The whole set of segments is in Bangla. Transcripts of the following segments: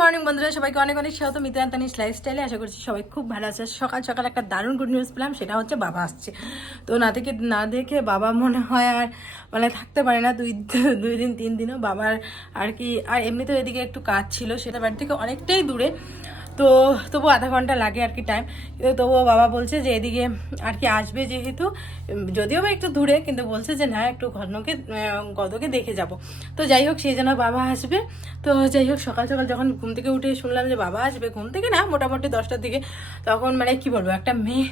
মর্নিং বন্ধুরা। সবাইকে অনেক অনেক স্বাগত। মিতানিস লাইফস্টাইলে আশা করছি সবাই খুব ভালো আছে। সকাল সকাল একটা দারুণ গুড নিউজ পেলাম, সেটা হচ্ছে বাবা আসছে। তো না থেকে না দেখে বাবা মনে হয় আর মানে থাকতে পারে না। দুই দুই দিন, তিন দিনও বাবার আর কি, আর এমনিতেও এদিকে একটু কাজ ছিল, সেটা বাড়ি থেকে অনেকটাই দূরে। তো তবু আধা ঘণ্টা লাগে আর কি টাইম কিন্তু তবুও বাবা বলছে যে এদিকে আর কি আসবে যেহেতু, যদিও বা একটু দূরে, কিন্তু বলছে যে না, একটু ঘনকে গদকে দেখে যাব। তো যাই হোক, সেই জন্য বাবা আসবে। তো যাই হোক, সকাল সকাল যখন ঘুম থেকে উঠে শুনলাম যে বাবা আসবে, ঘুম থেকে না, মোটামুটি দশটার দিকে, তখন মানে কি বলব, একটা মেয়ে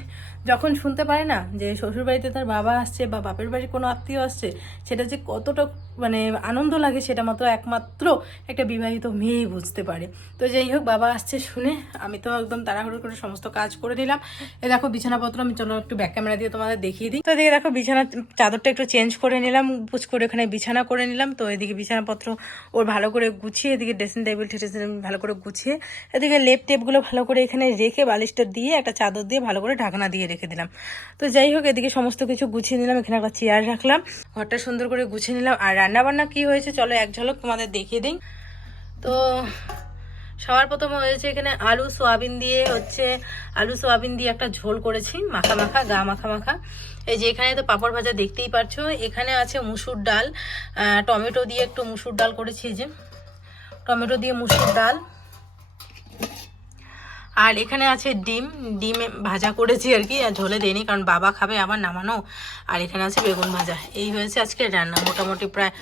যখন শুনতে পারে না যে শ্বশুর বাড়িতে তার বাবা আসছে বা বাপের বাড়ির কোনো আত্মীয় আসছে, সেটা যে কতটা মানে আনন্দ লাগে সেটা মাত্র একমাত্র একটা বিবাহিত মেয়েই বুঝতে পারে। তো যাই হোক, বাবা আসছে শুনে, আমি তো একদম তাড়াহুড়ো করে সমস্ত কাজ করে নিলাম। এ দেখো বিছানাপত্র, আমি চলো একটু ব্যাক ক্যামেরা দিয়ে তোমাদের দেখিয়ে দিই। তো এদিকে দেখো বিছানা, চাদরটা একটু চেঞ্জ করে নিলাম পুচ করে ওখানে বিছানা করে নিলাম। তো এদিকে বিছানাপত্র ওর ভালো করে গুছিয়ে, এদিকে ড্রেসিং টেবিল টেবিল ভালো করে গুছিয়ে, এদিকে লেপ টেপগুলো ভালো করে এখানে রেখে বালিশটা দিয়ে একটা চাদর দিয়ে ভালো করে ঢাকনা দিয়ে রেখে দিলাম। তো যাই হোক, এদিকে সমস্ত কিছু গুছিয়ে নিলাম, এখানে একটা চেয়ার রাখলাম। ঘরটা সুন্দর করে গুছিয়ে নিলাম। আর রান্না বান্না কি হয়েছে? চলো এক ঝলক তোমাদের দেখিয়ে দিই। তো সবার প্রথম হয়েছে এখানে আলু, সোয়াবিন দিয়ে হচ্ছে, আলু, সোয়াবিন দিয়ে একটা ঝোল করেছি, মাখা মাখা, গা মাখা মাখা। এই যে এখানে তো পাপড় ভাজা দেখতেই পারছ। এখানে আছে মুসুর ডাল টমেটো দিয়ে একটু মুসুর ডাল করেছি যে। টমেটো দিয়ে মুসুর ডাল। আর এখানে আছে ডিম ডিম ভাজা করেছি আর কি, আর ঝোলে দেয়নি কারণ বাবা খাবে আবার নামানো। আর এখানে আছে বেগুন ভাজা। এই হয়েছে আজকে রান্না। মোটামুটি প্রায়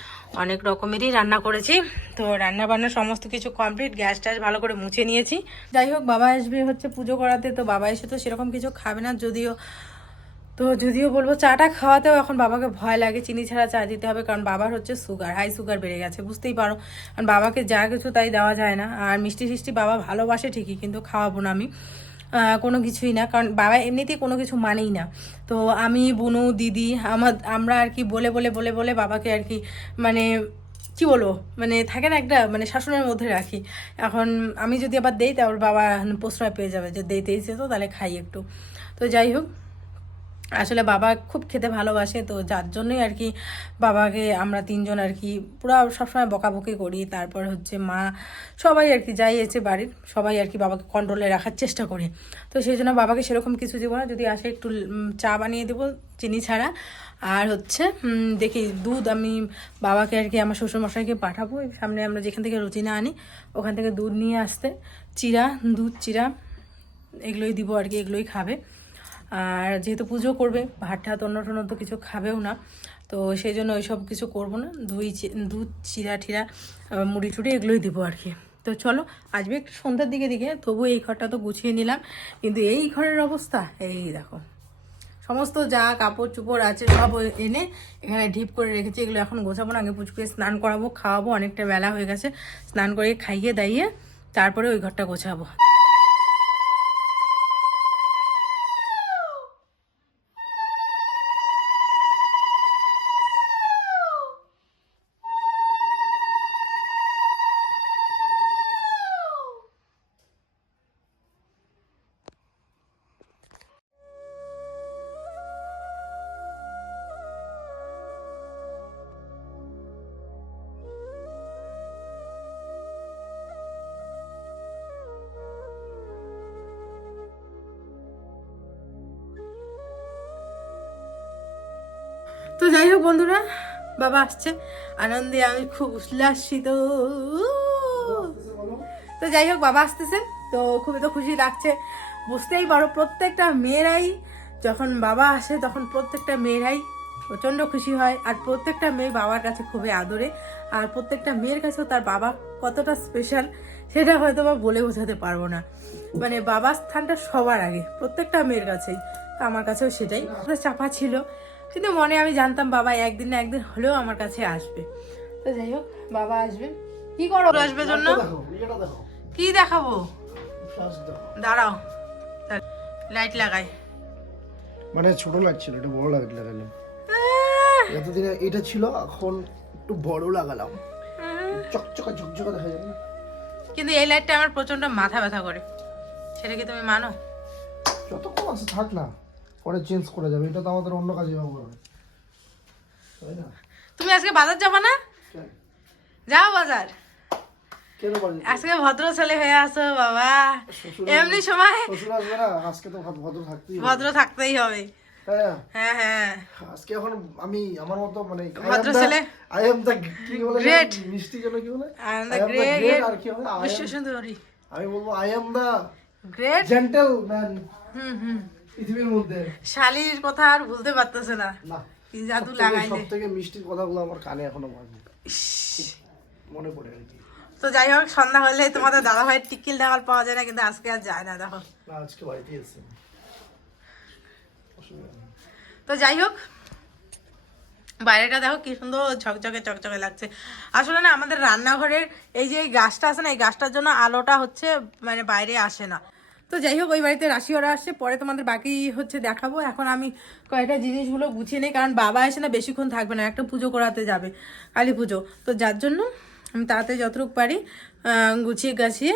অনেক রকমেরই রান্না করেছি। তো রান্না বান্না সমস্ত কিছু কমপ্লিট গ্যাস ট্যাস ভালো করে মুছে নিয়েছি। যাই হোক, বাবা আসবে হচ্ছে পুজো করাতে। তো বাবা এসে তো সেরকম কিছু খাবে না, যদিও তো যদিও বলব, চাটা খাওয়াতেও এখন বাবাকে ভয় লাগে, চিনি ছাড়া চা দিতে হবে, কারণ বাবার হচ্ছে সুগার হাই সুগার বেড়ে গেছে, বুঝতেই পারো। কারণ বাবাকে যা কিছু তাই দেওয়া যায় না, আর মিষ্টি ফিষ্টি বাবা ভালোবাসে ঠিকই, কিন্তু খাওয়াবো না আমি। কোনো কিছুই না, কারণ বাবা এমনিতেই কোনো কিছু মানেই না। তো আমি, বুনু, দিদি, আমার, আমরা আর কি বলে বলে বলে বলে বাবাকে আর কি মানে কি বলব মানে থাকে না একটা মানে শাসনের মধ্যে রাখি। এখন আমি যদি আবার দেই তারপর বাবা প্রশ্রয় পেয়ে যাবে যে দিতেইছে তো, তাহলে খাই একটু। তো যাই হোক আসলে বাবা খুব খেতে ভালোবাসে, তো যার জন্যই আর কি বাবাকে আমরা তিনজন আর কি পুরো সবসময় বকাবকি করি। তারপর হচ্ছে মা সবাই আর কি যাই এসে বাড়ির, সবাই আর কি বাবাকে কন্ট্রোলে রাখার চেষ্টা করে। তো সেই জন্য বাবাকে সেরকম কিছু দেবো না, যদি আসে একটু চা বানিয়ে দেবো, চিনি ছাড়া। আর হচ্ছে দেখি দুধ আমি বাবাকে আর কি আমার শ্বশুরমশাইকে পাঠাবো সামনে আমরা যেখান থেকে রুটি না আনি, ওখান থেকে দুধ নিয়ে আসতে। চিরা, দুধ, চিরা, এগুলোই দিব আর কি, এগুলোই খাবে। আর যেহেতু পুজো করবে, ভাত ঠাত অন্য টন্য তো কিছু খাবেও না, তো সেই জন্য ওইসব কিছু করব না। দই দুধ, চিরা ঠিরা মুড়ি টুড়ি এগুলোই দিব আর কি। তো চলো আসবে একটু সন্ধ্যার দিকে দিকে তবু এই ঘরটা তো গুছিয়ে নিলাম, কিন্তু এই ঘরের অবস্থা, এই দেখো। সমস্ত যা কাপড় চুপড় আছে সব এনে এখানে ঢিপ করে রেখেছি, এগুলো এখন গোছাবো না, আগে পুচকে স্নান করাবো, খাওয়াবো, অনেকটা বেলা হয়ে গেছে, স্নান করে খাইয়ে দাইয়ে তারপরে ওই ঘরটা গোছাবো। তো যাই হোক বন্ধুরা, বাবা আসছে। আনন্দে আমি খুব উল্লাসিত। তো যাই হোক, বাবা আসতেছে, তো খুবই তো খুশি লাগছে। বুঝতেই পারো, প্রত্যেকটা মেয়েরাই যখন বাবা আসে, তখন প্রত্যেকটা মেয়েরাই প্রচণ্ড খুশি হয়। আর প্রত্যেকটা মেয়ে বাবার কাছে খুবই আদরে, আর প্রত্যেকটা মেয়ের কাছেও তার বাবা কতটা স্পেশাল সেটা হয়তো বা বলে বোঝাতে পারব না। মানে বাবার স্থানটা সবার আগে, প্রত্যেকটা মেয়ের কাছেই। তো আমার কাছেও সেটাই। চাপা ছিল কিন্তু মনে আমি জানতাম বাবা একদিন না একদিন হলেও আমার কাছে আসবে। তো যাই হোক বাবা আসবে। কি করো? আসবে জন্য? কি দেখাবো? দাঁড়াও। লাইট লাগাই। মানে ছোট লাগছিল এটা বড় লাগাতে লাগালাম এতদিনে এটা ছিল এখন একটু বড় লাগালাম। চকচকা ঝকঝকা দেখা যাবে না? কিন্তু এই লাইটটা আমার প্রচণ্ড মাথা ব্যথা করে। সেটা কি তুমি মানো? যতক্ষণ আছে থাক না। পরে চেঞ্জ করে যাবে। এটা তো আমাদের অন্য কাজে ব্যবহার হবে তাই না? তুমি আজকে বাজার যাবা না? যাও বাজার। আজকে ভদ্র ছেলে হয়ে আসো বাবা। এমনি সময় আজকে তো ভদ্র- থাকতেই হবে। ভদ্র থাকতেই হবে। হ্যাঁ হ্যাঁ। আজকে এখন আমি আমার মতো মানে ভদ্র ছেলে। আই এম দা কি বলে Great. মিষ্টি জন্য কি বলে? I am the I am the great- great আর কি বলে বিশ্ব সুন্দরী। আমি বলব I am the great gentleman hmm hmm. পৃথিবীর মধ্যে। শালির কথা আর ভুলতে পারতেছে না। কি জাদু সব থেকে মিষ্টি কথাগুলো আমার কানে এখনও বাজে। মনে পড়ে আর কি। তো যাই হোক সন্ধ্যা হলে তোমাদের দাদা ভাইয়ের টিকিল দেওয়ার পাওয়া যায় না কিন্তু আজকে আর যায় না দেখো। আজকে বাড়িতে এসেছে। তো যাই হোক বাইরেটা দেখো কি সুন্দর ঝকঝকে চকচকে লাগছে। আসলে না আমাদের রান্নাঘরের এই যে এই গাছটা আছে না এই গাছটার জন্য আলোটা হচ্ছে মানে বাইরে আসে না। তো যাই হোক, ওই বাড়িতে রাশি ওরা আসছে, পরে তোমাদের বাকি হচ্ছে দেখাবো। এখন আমি কয়েকটা জিনিসগুলো গুছিয়ে নিই, কারণ বাবা এসে না বেশিক্ষণ থাকবে না, একটা পুজো করাতে যাবে, কালী পুজো। তো যার জন্য আমি তাড়াতাড়ি যতটুকু পারি গুছিয়ে গাছিয়ে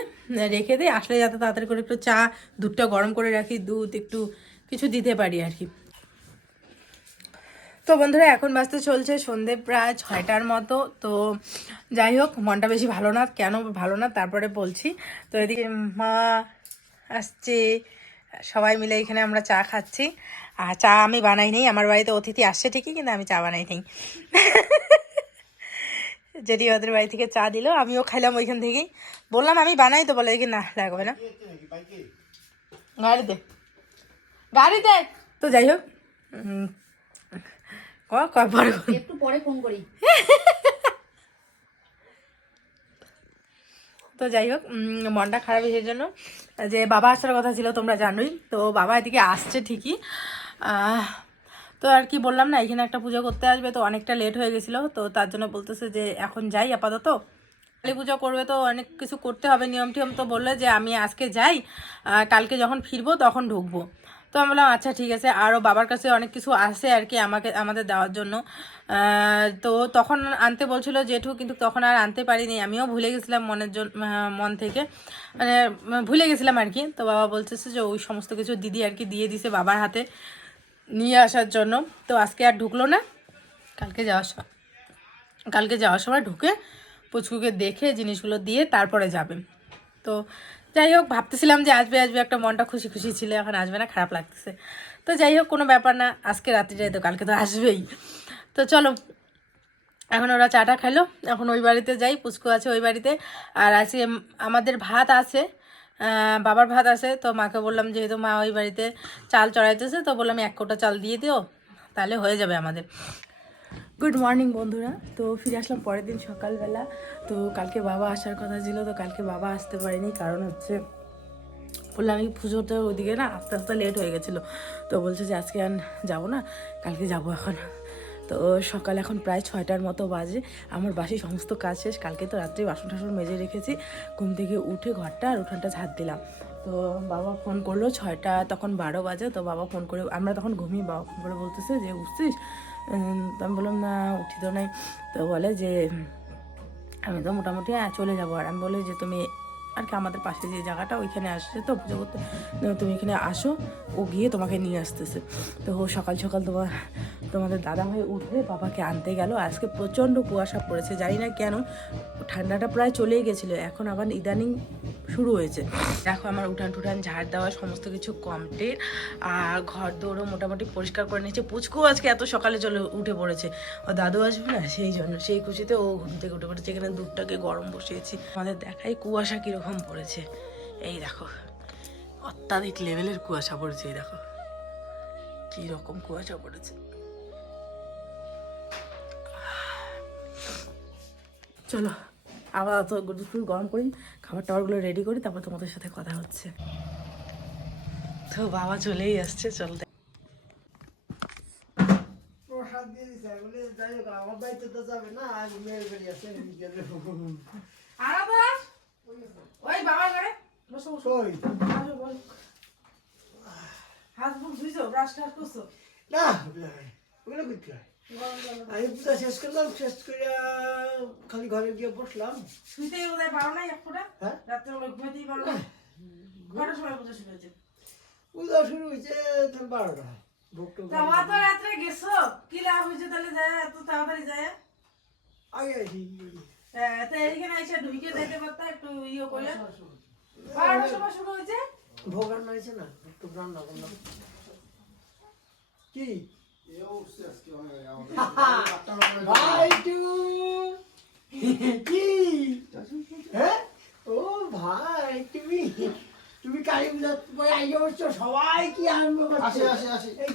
রেখে দিই, আসলে যাতে তাড়াতাড়ি করে একটু চা, দুধটা গরম করে রাখি, দুধ একটু কিছু দিতে পারি আর কি। তো বন্ধুরা, এখন বাজতে চলছে সন্ধে প্রায় ছয়টার মতো। তো যাই হোক, মনটা বেশি ভালো না, কেন ভালো না, তারপরে বলছি। তো এদিকে মা আসছে। সবাই মিলে এখানে আমরা চা খাচ্ছি। আর চা আমি বানাই নেই আমার বাড়িতে অতিথি আসছে ঠিকই কিন্তু আমি চা বানাই নেই। যদি ওদের বাড়ি থেকে চা দিল আমিও খাইলাম ওইখান থেকেই। বললাম আমি বানাই তো। বলে না লাগবে না। গাড়িতে। গাড়িতে। তো যাই হোক উম, ক- পরে। একটু পরে ফোন করি। তো যাই হোক মনটা খারাপ সেই জন্য। যে বাবা আসার কথা ছিল, তোমরা জানোই। তো বাবা এদিকে আসছে ঠিকই। তো আর কি বললাম না, এখানে একটা পুজো করতে আসবে, তো অনেকটা লেট হয়ে গেছিল। তো তার জন্য বলতেছে যে, এখন যাই আপাতত। কালী পুজো করবে তো অনেক কিছু করতে হবে নিয়ম টিয়ম তো বলল যে, আমি আজকে যাই কালকে যখন ফিরবো তখন ঢুকবো। তো আমি বললাম আচ্ছা ঠিক আছে। আরও বাবার কাছে অনেক কিছু আছে আর কি আমাকে, আমাদের দেওয়ার জন্য। তো তখন আনতে বলছিল জেঠু, কিন্তু তখন আর আনতে পারিনি। আমিও ভুলে গেছিলাম মনের জন্য মন থেকে। মানে ভুলে গেছিলাম আর কি। তো বাবা বলতেছে যে, ওই সমস্ত কিছু দিদি আর কি দিয়ে দিছে বাবার হাতে নিয়ে আসার জন্য। তো আজকে আর ঢুকলো না। কালকে যাওয়ার সময় কালকে যাওয়ার সময় ঢুকে পুচকুকে দেখে জিনিসগুলো দিয়ে তারপরে যাবে। তো যাই হোক, ভাবতেছিলাম যে আসবে আসবে, একটা মনটা খুশি খুশি ছিল, এখন আসবে না, খারাপ লাগতেছে। তো যাই হোক, কোনো ব্যাপার না, আজকে রাত্রিটাই তো, কালকে তো আসবেই। তো চলো, এখন ওরা চাটা খেলো, এখন ওই বাড়িতে যাই, পুচকু আছে ওই বাড়িতে। আর আজকে আমাদের ভাত আছে বাবার ভাত আছে, তো মাকে বললাম যেহেতু মা ওই বাড়িতে চাল চড়াইতেছে, তো বললাম এক কোটা চাল দিয়ে দিও, তাহলে হয়ে যাবে আমাদের। গুড মর্নিং বন্ধুরা। তো ফিরে আসলাম পরের দিন সকালবেলা। তো কালকে বাবা আসার কথা ছিল, তো কালকে বাবা আসতে পারেনি। কারণ হচ্ছে, বললাম আমি পুজোটা ওদিকে না, আস্তে আস্তে লেট হয়ে গেছিল। তো বলছে যে, আজকে আর যাব না, কালকে যাব এখন। তো সকাল এখন প্রায় ছয়টার মতো বাজে। আমার বাসি সমস্ত কাজ শেষ। কালকে তো রাত্রে বাসন টাসন মেজে রেখেছি। ঘুম থেকে উঠে ঘরটা আর উঠানটা ঝাড় দিলাম। তো বাবা ফোন করল ছয়টা, তখন বারো বাজে, তো বাবা ফোন করে, আমরা তখন ঘুমিয়ে বাবা ফোন করে বলতেছে যে, উঠছিস? তো আমি বললাম, না, উঠি তো নাই। তো বলে যে, আমি তো মোটামুটি হ্যাঁ চলে যাব। আর আমি বলি যে, তুমি আর কি আমাদের পাশে যে জায়গাটা, ওইখানে আসছে তো পুজো করতে। তুমি এখানে আসো, ও গিয়ে তোমাকে নিয়ে আসতেছে। তো সকাল সকাল তোমার তোমাদের দাদা ভাই উঠে বাবাকে আনতে গেল। আজকে প্রচণ্ড কুয়াশা পড়েছে, জানি না কেন। ঠান্ডাটা প্রায় চলেই গেছিল। এখন আবার ইদানিং শুরু হয়েছে। দেখো আমার উঠান টুঠান, ঝাড় দেওয়া, সমস্ত কিছু কমপ্লিট আর ঘর দৌড়ও মোটামুটি পরিষ্কার করে নিয়েছে। পুচকু আজকে এত সকালে চলে উঠে পড়েছে। ও দাদু আসবে না? সেই জন্য। সেই খুশিতে ও ঘুম থেকে উঠে পড়েছে। এখানে দুধটাকে গরম বসিয়েছি। আমাদের দেখাই কুয়াশা কীরকম পড়েছে। এই দেখো অত্যাধিক লেভেলের কুয়াশা পড়েছে এই দেখো। কী রকম কুয়াশা পড়েছে। চলো আবার তো ফুল গরম করি খাবার টাবারগুলো রেডি করি তারপর তোমাদের সাথে কথা হচ্ছে। তো বাবা চলেই আসছে চল যাই হোক আমার বাড়িতে তো যাবে না আজ মেয়ের বাড়ি আছে ওই বাবা ঘরে বসো বসো। কই? বসো, বসো। হাত মুখ ধুইছো ব্রাশ টাশ করছ? না ওগুলো করতে হয় আমি পূজা শেষ করলাম শেষ করে খালি ঘরে গিয়ে বসলাম। শুইতেই বোধহয় পারো নাই এক ফোঁটা? হ্যাঁ? রাত্রেবেলা ঘুমাতেই পারো না কটার সময় পুজো শুরু হয়েছে? পূজা শুরু হয়েছে তোর বারোটা। টোগ তা রাত্রে গেছো। কি লাভ হয়েছে তাহলে যায় এত তাড়াতাড়ি যায়? আগে আসি হ্যাঁ এসে ঢুকে যেতে পারতা একটু ইয়ে করে বারোটার সময় শুরু হয়েছে? ভোগ রান্না হয়েছে না একটু রান্না করলাম। কি? ভাই টু। কি? হ্যাঁ? ও ভাই তুমি তুমি কালী পূজা পরে বসছো? সবাই কি আনন্দ আসে, আসে, আসে। এই।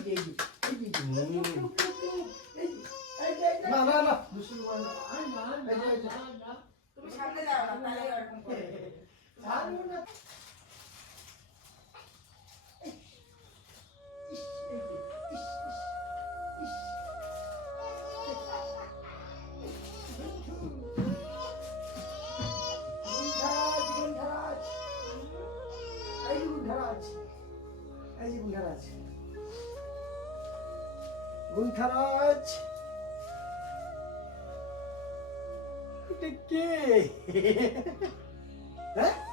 না না না দুষ্টুমি করে না। তুমি সামনে যাও না তাহলে এরকম করে ছাড়ো না। ইস, কে হ্যাঁ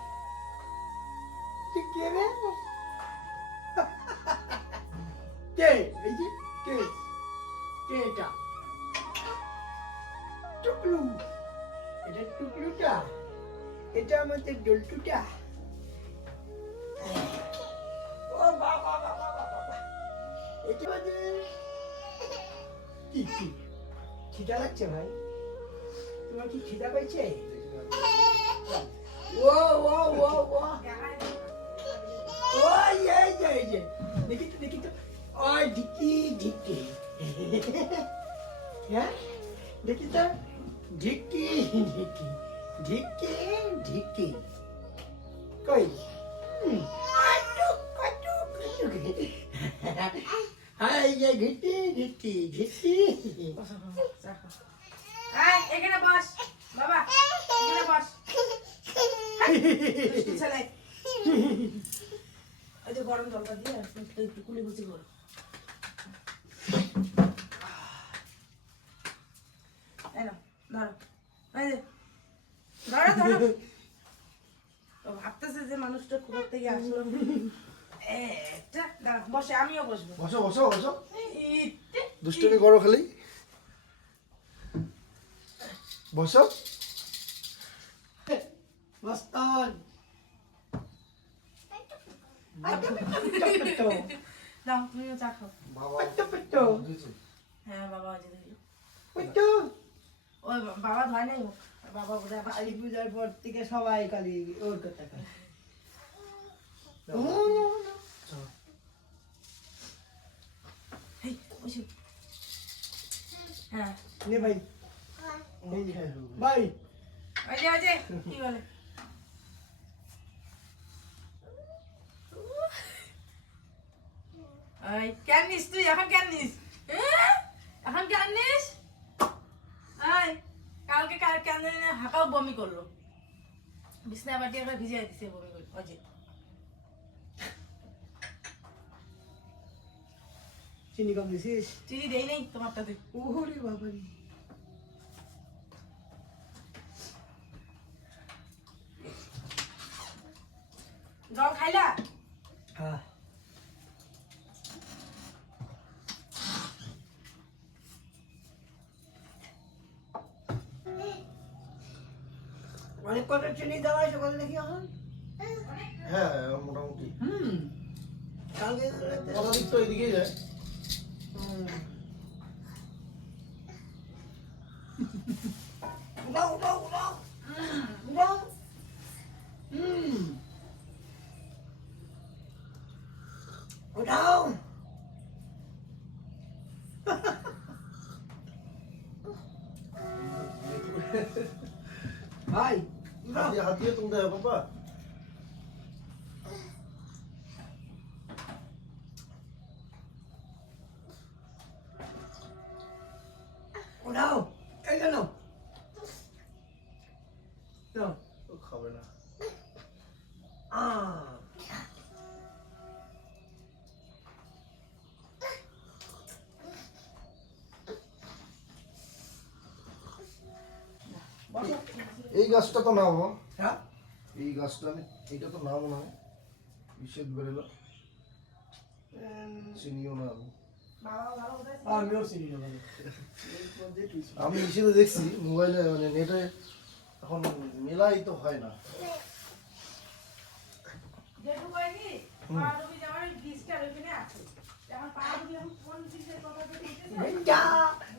এই যে দেখি তো দেখি তো। ওই ঢিকি ঢিকি হ্যাঁ? দেখি তো। ঢিকি ঢিকি ঢিকি ঢিকি। কই। হাই যে ঘিটি ঘিটি ঘিটি এই, এখানে বস। বাবা এখানে বস। দুষ্টু ছেলে। এই যে গরম জলটা দিয়ে একটু একটু কুলি কুচি করো। এই নাও, ধরো। এই যে ধরো ধরো। ও ভাবতেছে যে মানুষটা কোথার থেকে আসলো। বসে আমিও বসবো। বসো বসো বসো। দুষ্টুমি করো খালি। বসো। দাও তুমিও চা খাও হ্যাঁ বাবা আজ দিল ওই ওই বাবা ধয় নাই বাবা বোধহয় কালী পূজার পর থেকে সবাই কালী ওর কথা কয়। চলো। হেই, বসো। হ্যাঁ নে ভাই ভাই ওই যে ওই যে কি বলে ওই কেন নিস তুই? এখন কেন নিস? এখন কেন নিস? ওই কালকে কাল কেন হাঁকাও বমি করল। বিছনা বাটি একবার ভিজিয়ে দিছে বমি করে ওই চিনি কম দিছিস? চিনি দেই নেই তোমারটাতে। ওরে বাবা রে। জল খাইলা হ্যাঁ অনেক কত চিনি দেওয়া আছে কত দেখি এখন হ্যাঁ মোটামুটি হুম কালকে কথা দিক তো এদিকেই যায় হুম। উঠাও উঠাও উঠাও উঠাও হুম উঠাও ভাই 他爹他爹种的，不不 এই গাছটা তো নাও বাবা। হ্যাঁ? এই গাছটা আমি এটা তো নাও না। বিশেষ বেরোলো। চিনিও না। আমি নিষেধে দেখছি মোবাইলে মানে নেটে এখন মেলাই তো হয় না।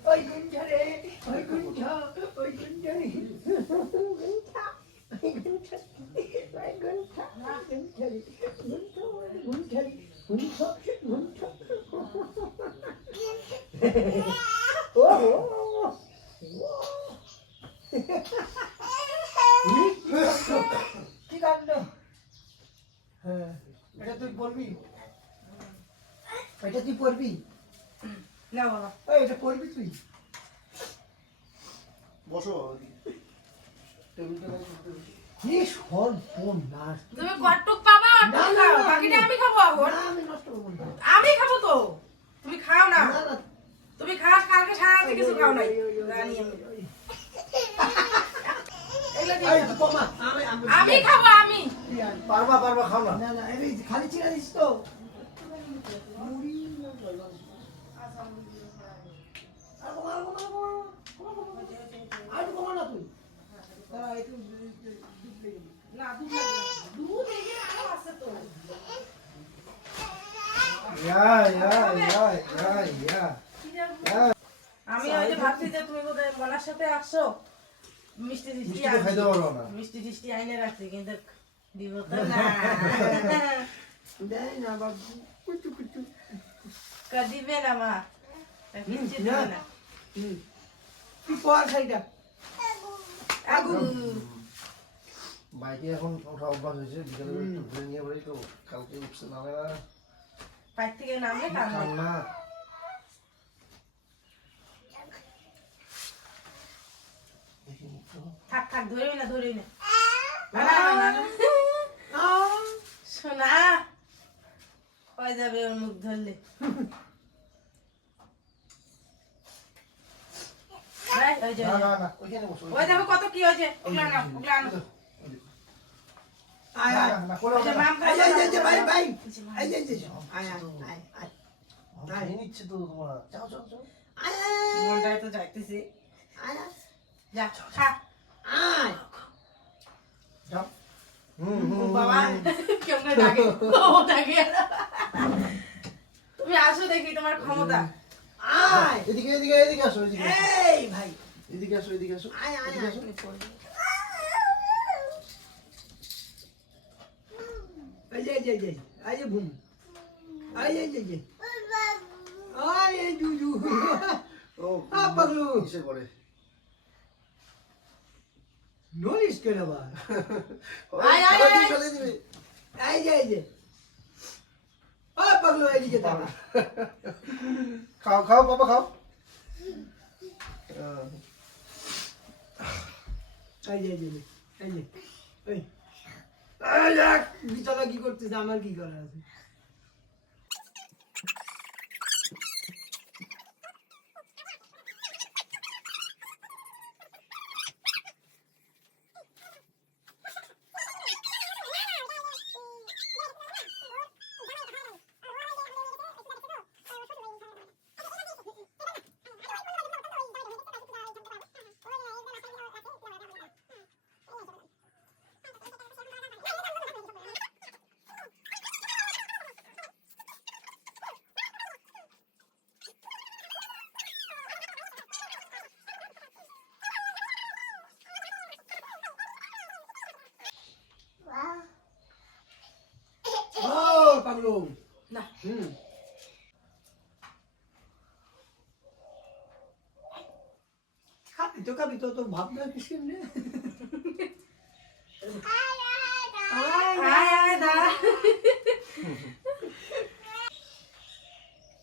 ওই গুঞ্জা রে ওই গুঞ্জা ওই গুঞ্জা কি কাণ্ড হ্যাঁ এটা তুই পড়বি এটা তুই পড়বি না বাবা এটা পড়বি তুই বসো টেবিলটা নাই করতে হবে। কি শোন তুমি কটুক পাবা বাকিটা আমি- খাব আমি নষ্ট করব আমি খাব তো। তুমি খাও না। তুমি খাস কালকে সারা রাতে কিছু খাও নাই। জানি আমি। আমি- খাব। আমি। পারবা পারবা খাও না। না, এই খালি চিরা দিস তো। আর কমা, আর কমা, আর কমা না তুই। আমি ওই যে ভাবছি যে তুমি বোধহয় মনার সাথে আসছো। মিষ্টি মিষ্টি না। মিষ্টি আইনে রাখছি কিন্তু দিব তো না। দেয় না বাবু কুচু কুচু। কা দিবে না মা মিষ্টি। দিবে না। তুই পর আগু বাইকে এখন ওঠা অভ্যাস হয়েছে বিকালে একটু ঘুরে নিয়ে বেরোই তো কালকে উঠছে নামে না পাইপ থেকে নামলে। থাক থাক ধরবি না ধরবি না। না, না, না, না। আহ, শোনা। হয়ে যাবে ওর মুখ ধরলে। ওই দেখো কত কি হয়েছে? ওগুলো ওগুলো আয়, ভাই, ভাই। নিচ্ছে তো তোমরা। যাও যাও যাও। তো যাইতেছে। যা খা। যাও। বাবা কেমনে ডাকে? ও ডাকে। তুমি আসো দেখি তোমার ক্ষমতা। আয়। এদিকে এদিকে এদিকে আসো এদিকে। এই ভাই এদিকে আসো এদিকে আসো আয়, আয়, আয়। এই যে, এই যে, এই যে, এই যে ঘুম। এই যে, এই যে। আয়, এই জুজু। ও আ, পাগলু। কিসে করে নড়িস কেন আবার? আয়, আয়, আয়। এই যে, এই যে। ও, পাগলু, এদিকে। খাও খাও বাবা খাও। এই যে, এই যে, এই এই। কি করতেছে? আমার কি করার আছে? পাগলু না হুম খাবি তো খাবি তো তোর ভাবনা কিসের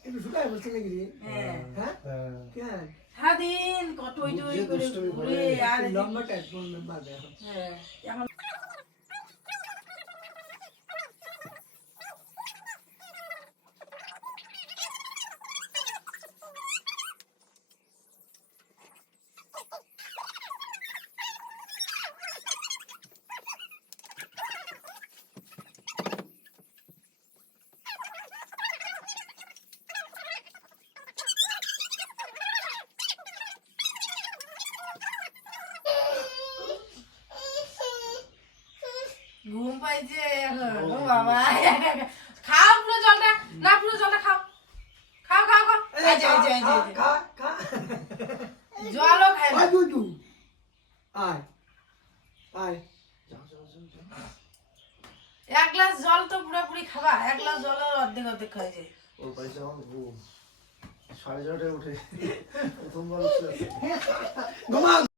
একটু শুকায় বলছে নাকি হ্যাঁ হ্যাঁ হ্যাঁ। সারাদিন কত ওই করে। ঘুরে আর নাম্বার দেখো হ্যাঁ এখন ও পাইছে ও বাবা। খাও পুরো জলটা না পুরো জলটা খাও। খাও খাও খাও। এই যে, এই যে, এই যে, এই যে। খা খা জলও খায় আয় দুদু আয় আয়। এক গ্লাস জল তো পুরোপুরি খাবা। এক গ্লাস জলের অর্ধেক অর্ধেক খাইছে ওর বাড়িতে আমার ঘুম সাড়ে ছটায় উঠে প্রথমবার উঠে ঘুমাও।